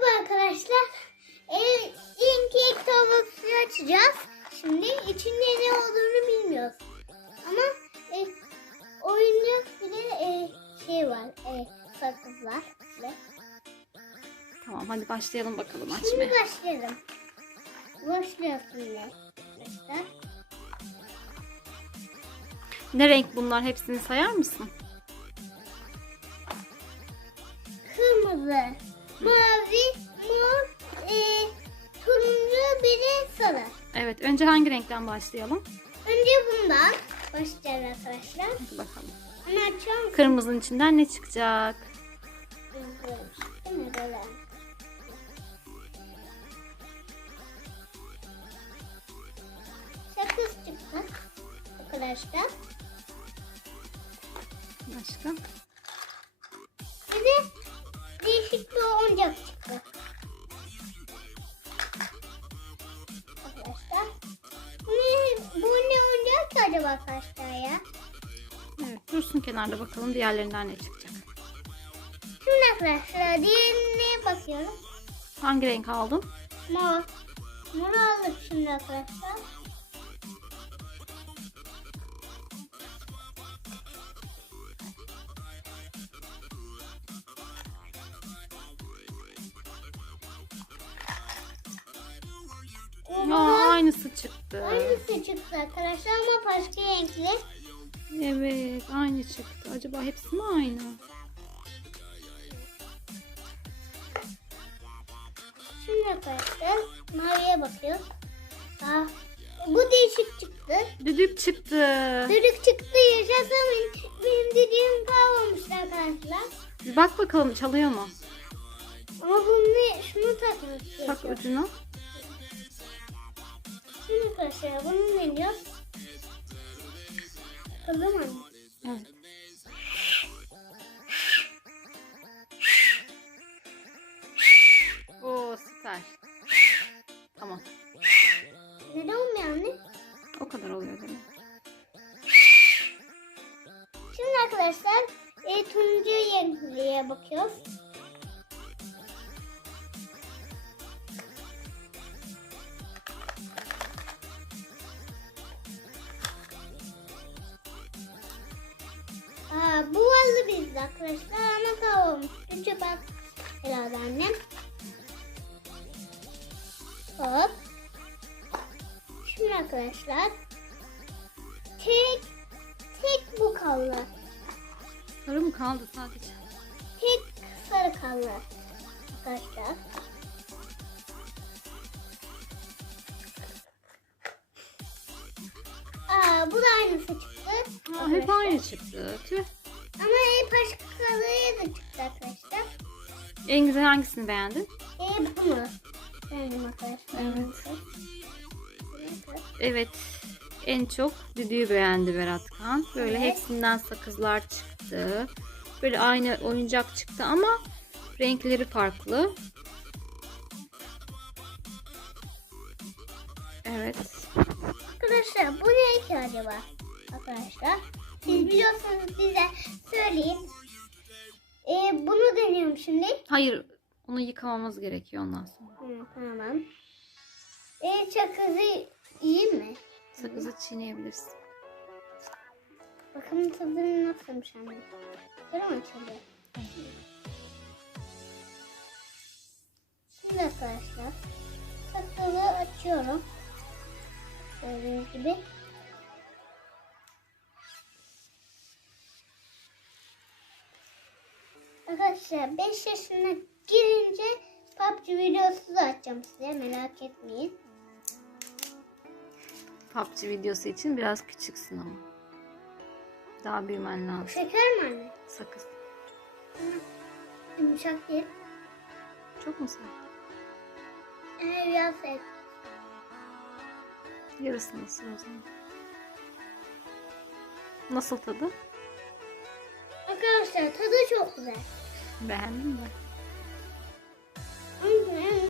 Merhaba arkadaşlar. Ee, ilk ilk tavukları açacağız. Şimdi içinde ne olduğunu bilmiyoruz. Ama e, oyunda bile e, şey var. E, sakız var. Ve Tamam hadi başlayalım bakalım Şimdi açmaya. başlayalım. Başlıyorsun yine. Arkadaşlar. Ne renk bunlar hepsini sayar mısın? Kırmızı, mavi, mor, e, turuncu, bir de sarı. Evet önce hangi renkten başlayalım? Önce bundan başlayalım arkadaşlar. Hadi bakalım. Onu? Kırmızının içinden ne çıkacak? Sakız çıktı arkadaşlar. Başka? Değişik bir oyuncak çıktı. Arkadaşlar. Bu ne, bu ne oyuncak ki acaba arkadaşlar ya? Evet dursun kenarda bakalım diğerlerinden ne çıkacak. Şimdi arkadaşlar diğerine bakıyorum. Hangi renk aldın? Mor. Mor aldık şimdi arkadaşlar. Aa, aynısı çıktı. Aynısı çıktı arkadaşlar ama başka renkli. Evet aynı çıktı. Acaba hepsi mi aynı? Şimdi arkadaşlar maviye bakıyoruz. Aa, bu değişik çıktı. Düdük çıktı. Dürük çıktı yaşasın. Benim dediğim kalmamıştı arkadaşlar. Bir bak bakalım çalıyor mu? Ama bunu şunu takmak Tak istiyorum. Şimdi arkadaşlar bunu deniyoruz. Bakalım anne. Evet. Oo süper. Tamam. Neden olmuyor anne? O kadar oluyor değil mi? Şimdi arkadaşlar e, turuncu renkliye bakıyoruz. Arkadaşlar ama kalmamış. Üçe bak herhalde annem. Hop. Şimdi arkadaşlar tek tek bu kaldı. Sarı mı kaldı sadece? Tek sarı kaldı. Arkadaşlar. Aa, bu da aynısı çıktı. Aa, hep aynı çıktı. Tüh. Ama hep başkaları da çıktı arkadaşlar. En güzel hangisini beğendin? E bunu. Beğendim arkadaşlar. Evet. Evet. En çok düdüğü beğendi Berat Kan. Böyle Evet. hepsinden sakızlar çıktı. Böyle aynı oyuncak çıktı ama renkleri farklı. Evet. Arkadaşlar bu ne ki acaba? Arkadaşlar. Siz biliyorsanız bize söyleyin. E, bunu deniyorum şimdi. Hayır, onu yıkamamız gerekiyor ondan sonra. Hı, tamam. E, çakızı iyi mi? Sakızı çiğneyebilirsin. Bakalım tadı nasılmış anne. Böyle mi açılıyor? Şimdi arkadaşlar sakızı açıyorum. Gördüğünüz gibi. Arkadaşlar 5 yaşına girince PUBG videosu da açacağım size merak etmeyin. PUBG videosu için biraz küçüksün ama. Daha büyümen lazım. Şeker mi anne? Sakız. Yumuşak değil. Çok mu sert? Ee, biraz et. Yarısını ısır o zaman. Nasıl tadı? Arkadaşlar tadı çok güzel. Beğendin mi?